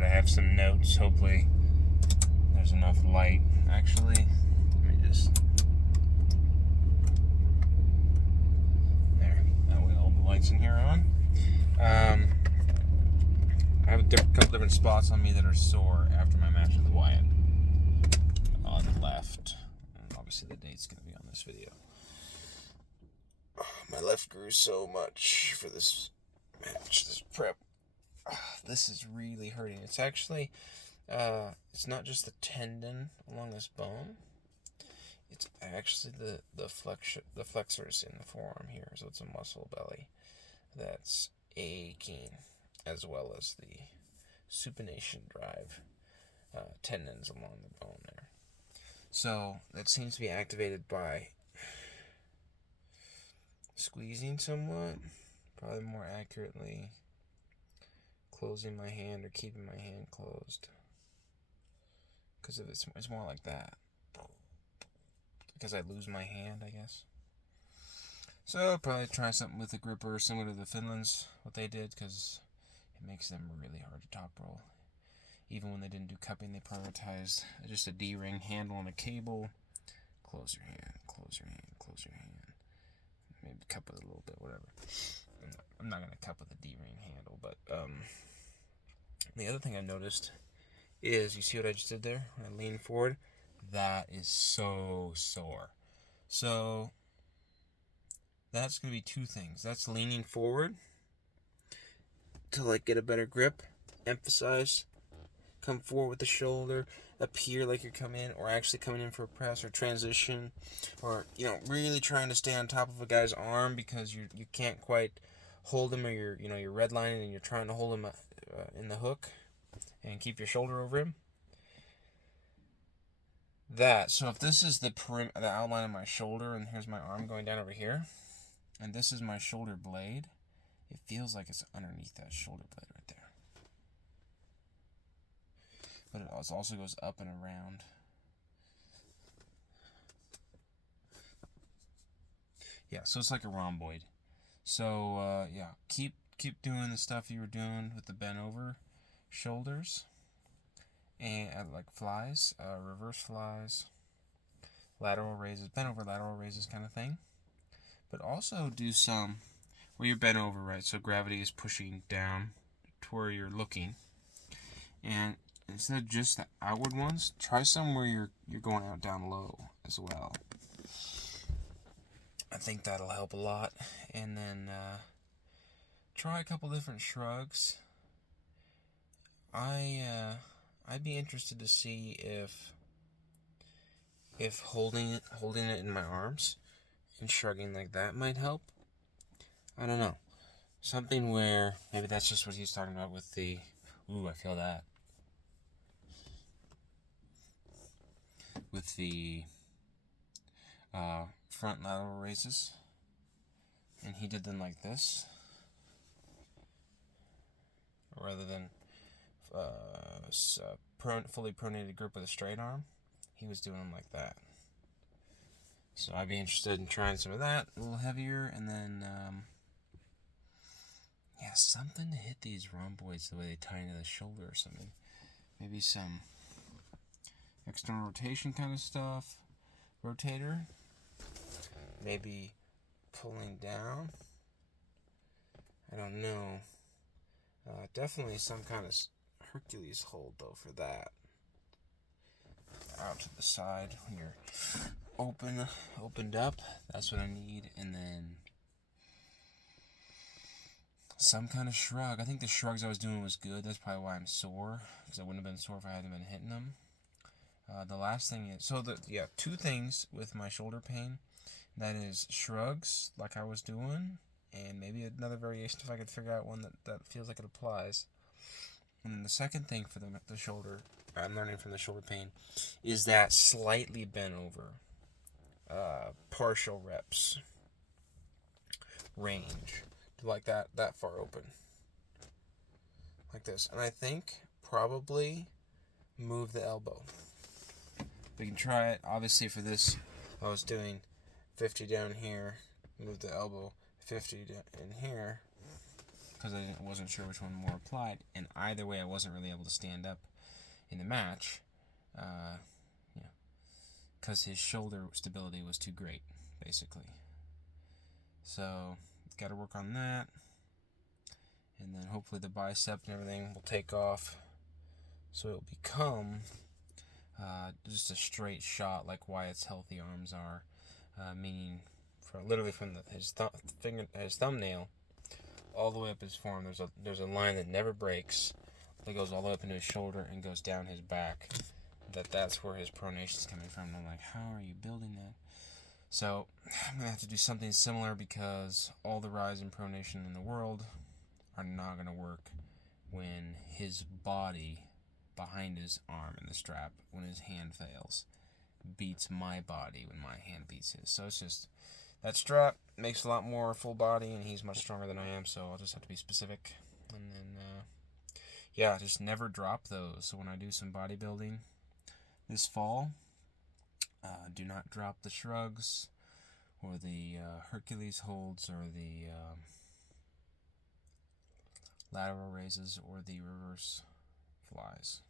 try to have some notes. Hopefully there's enough light. Actually, let me just... There. That way all the lights in here are on. I have a couple different spots on me that are sore after my match with Wyatt. On the left. And obviously the date's going to be on this video. My left grew so much for this match, this prep. This is really hurting. It's actually, it's not just the tendon along this bone. It's actually the flexors in the forearm here. So it's a muscle belly that's aching, as well as the supination drive tendons along the bone there. So that seems to be activated by squeezing somewhat, probably more accurately closing my hand or keeping my hand closed, because if it's more like that, because I lose my hand, I guess. So I'll probably try something with a gripper similar to the Finlands, what they did, because it makes them really hard to top roll. Even when they didn't do cupping, they prioritized just a D-ring handle on a cable. Close your hand, close your hand, close your hand. Maybe cup with it a little bit, whatever. I'm not going to cup with a D-ring handle, but the other thing I noticed is, you see what I just did there? When I lean forward, that is so sore. So that's going to be two things. That's leaning forward to like get a better grip, emphasize, come forward with the shoulder, appear like you're coming in, or actually coming in for a press or transition, or really trying to stay on top of a guy's arm because you can't quite hold him, or you're redlining and you're trying to hold him in the hook and keep your shoulder over him. So if this is the outline of my shoulder, and here's my arm going down over here, and this is my shoulder blade, it feels like it's underneath that shoulder blade right there. But it also goes up and around. Yeah, so it's like a rhomboid. So keep doing the stuff you were doing with the bent over shoulders, and like flies, reverse flies, lateral raises, bent over lateral raises kind of thing. But also do some where you're bent over, right? So gravity is pushing down to where you're looking, and instead of just the outward ones, try some where you're going out down low as well. I think that'll help a lot. And then try a couple different shrugs. I'd be interested to see if holding it in my arms and shrugging like that might help. I don't know. Something where maybe that's just what he's talking about with the I feel that. With the front lateral raises, and he did them like this, rather than fully pronated grip with a straight arm. He was doing them like that. So I'd be interested in trying some of that, a little heavier, and then something to hit these rhomboids the way they tie into the shoulder or something. Maybe some external rotation kind of stuff, rotator, maybe pulling down, I don't know, definitely some kind of Hercules hold though for that, out to the side when you're opened up, that's what I need. And then some kind of shrug. I think the shrugs I was doing was good, that's probably why I'm sore, because I wouldn't have been sore if I hadn't been hitting them. The last thing is, two things with my shoulder pain. That is shrugs, like I was doing, and maybe another variation if I could figure out one that feels like it applies. And then the second thing for the shoulder, I'm learning from the shoulder pain, is that slightly bent over, partial reps range, like that far open, like this. And I think probably move the elbow. We can try it. Obviously for this, I was doing 50 down here, move the elbow, 50 in here, because I wasn't sure which one more applied, and either way I wasn't really able to stand up in the match, because his shoulder stability was too great, basically. So, got to work on that, and then hopefully the bicep and everything will take off, so it'll become just a straight shot like Wyatt's healthy arms are, meaning literally from his thumbnail all the way up his forearm. There's a line that never breaks, that goes all the way up into his shoulder and goes down his back. That's where his pronation is coming from. And I'm like, how are you building that? So I'm gonna have to do something similar, because all the rise and pronation in the world are not gonna work when his body behind his arm in the strap, when his hand fails, beats my body when my hand beats his. So it's just, that strap makes a lot more full body, and he's much stronger than I am, so I'll just have to be specific. And then, just never drop those. So when I do some bodybuilding this fall, do not drop the shrugs, or the Hercules holds, or the lateral raises, or the reverse flies.